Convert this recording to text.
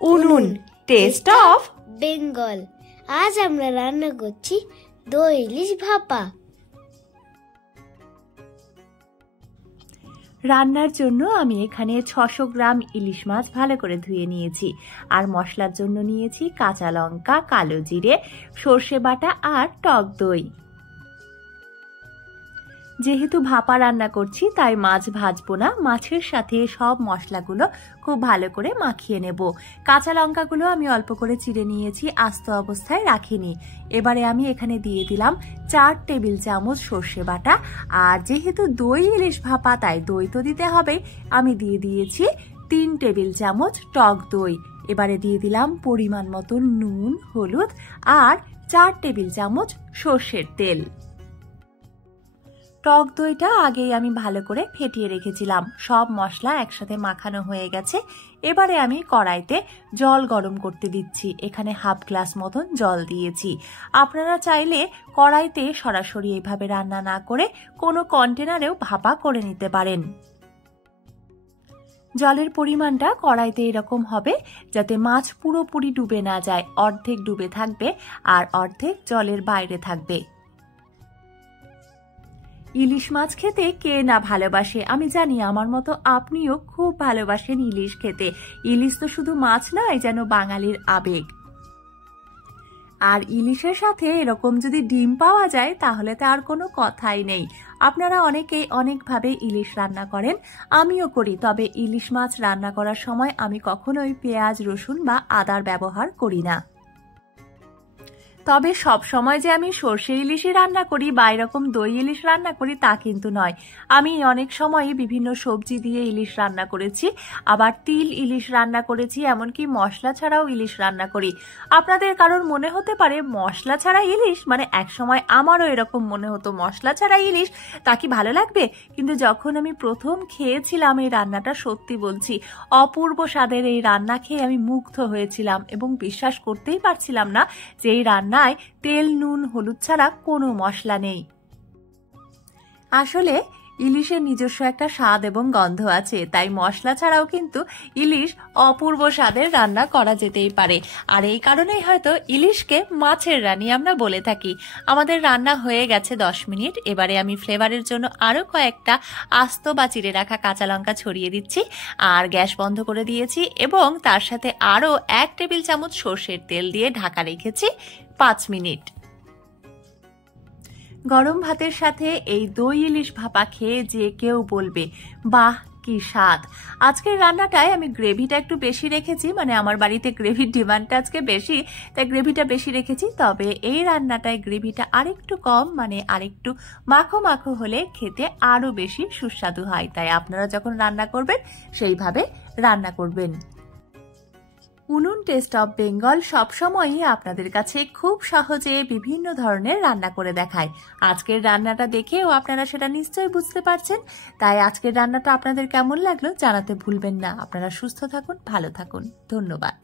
উনুন test of Bengal. আজ আমরা রান্না করছি দই ইলিশ ভাপা। রান্নার জন্য আমি এখানে 600 গ্রাম ইলিশ মাছ ভালো করে ধুয়ে নিয়েছি। আর মশলার জন্য নিয়েছি কাঁচা লঙ্কা, কালো জিরে, সর্ষে বাটা আর টক দই। যেহেতু ভাপা রান্না করছি তাই মাছ ভাজবো না, মাছের সাথে সব মশলাগুলো খুব ভালো করে মাখিয়ে নেব। কাঁচা লঙ্কাগুলো আমি অল্প করে চিড়ে নিয়েছি, আস্ত অবস্থায় রাখিনি। এবারে আমি এখানে দিয়ে দিলাম 4 টেবিল চামচ সর্ষে বাটা। আর যেহেতু দই ইলিশ ভাপা তাই দই তো দিতে হবে, আমি দিয়ে দিয়েছি 3 টেবিল চামচ টক দই। এবারে দিয়ে দিলাম পরিমাণ মতো নুন, হলুদ আর 4 টেবিল চামচ সর্ষের তেল। টক দইটা আগেই আমি ভালো করে ফেটিয়ে রেখেছিলাম। সব মশলা একসাথে মাখানো হয়ে গেছে। এবারে আমি কড়াইতে জল গরম করতে দিচ্ছি। এখানে হাফ গ্লাস মতন জল দিয়েছি। আপনারা চাইলে কড়াইতে সরাসরি এইভাবে রান্না না করে কোনো কন্টেনারেও ভাপা করে নিতে পারেন। জলের পরিমাণটা কড়াইতে এরকম হবে যাতে মাছ পুরোপুরি ডুবে না যায়, অর্ধেক ডুবে থাকবে আর অর্ধেক জলের বাইরে থাকবে। ইলিশ মাছ খেতে কে না ভালোবাসে, আমি জানি আমার মতো আপনিও খুব ভালোবাসেন ইলিশ খেতে। ইলিশ তো শুধু মাছ নয়, যেন বাঙালির আবেগ। আর ইলিশের সাথে এরকম যদি ডিম পাওয়া যায় তাহলে তো আর কোনো কথাই নেই। আপনারা অনেকেই অনেকভাবে ইলিশ রান্না করেন, আমিও করি। তবে ইলিশ মাছ রান্না করার সময় আমি কখনোই পেঁয়াজ, রসুন বা আদার ব্যবহার করি না। তবে সব সময় যে আমি সর্ষে ইলিশই রান্না করি বা এরকম দই ইলিশ রান্না করি তা কিন্তু নয়। আমি অনেক সময়ই বিভিন্ন সবজি দিয়ে ইলিশ রান্না করেছি, আবার তিল ইলিশ রান্না করেছি, এমনকি মশলা ছাড়াও ইলিশ রান্না করি। আপনাদের কারোর মনে হতে পারে মশলা ছাড়া ইলিশ, মানে একসময় আমারও এরকম মনে হতো মশলা ছাড়া ইলিশ তা কি ভালো লাগবে। কিন্তু যখন আমি প্রথম খেয়েছিলাম এই রান্নাটা, সত্যি বলছি অপূর্ব স্বাদের এই রান্না খেয়ে আমি মুগ্ধ হয়েছিলাম এবং বিশ্বাস করতেই পারছিলাম না যে এই রান্নায় তেল, নুন, হলুদ ছাড়া কোনো মশলা নেই। আসলে ইলিশের নিজস্ব একটা স্বাদ এবং গন্ধ আছে, তাই মশলা ছাড়াও কিন্তু ইলিশ অপূর্ব স্বাদের রান্না করা যেতেই পারে। আর এই কারণেই হয়তো ইলিশকে মাছের রানী আমরা বলে থাকি। আমাদের রান্না হয়ে গেছে 10 মিনিট। এবারে আমি ফ্লেভারের জন্য আরো কয়েকটা আস্ত বা চিড়ে রাখা কাঁচা লঙ্কা ছড়িয়ে দিচ্ছি আর গ্যাস বন্ধ করে দিয়েছি এবং তার সাথে আরো 1 টেবিল চামচ সর্ষের তেল দিয়ে ঢাকা রেখেছি 5 মিনিট। গরম ভাতের সাথে এই দই ইলিশ ভাপা খেয়ে যে কেউ বলবে বাহ কি স্বাদ। আজকের রান্নাটায় আমি গ্রেভিটা একটু বেশি রেখেছি, মানে আমার বাড়িতে গ্রেভির ডিমান্ডটা আজকে বেশি, তাই গ্রেভিটা বেশি রেখেছি। তবে এই রান্নাটায় গ্রেভিটা আরেকটু কম, মানে আরেকটু মাখো মাখো হলে খেতে আরো বেশি সুস্বাদু হয়। তাই আপনারা যখন রান্না করবেন সেইভাবে রান্না করবেন। উনুন টেস্ট অফ বেঙ্গল সবসময়ই আপনাদের কাছে খুব সহজে বিভিন্ন ধরনের রান্না করে দেখায়। আজকের রান্নাটা দেখেও আপনারা সেটা নিশ্চয়ই বুঝতে পারছেন। তাই আজকের রান্নাটা আপনাদের কেমন লাগলো জানাতে ভুলবেন না। আপনারা সুস্থ থাকুন, ভালো থাকুন। ধন্যবাদ।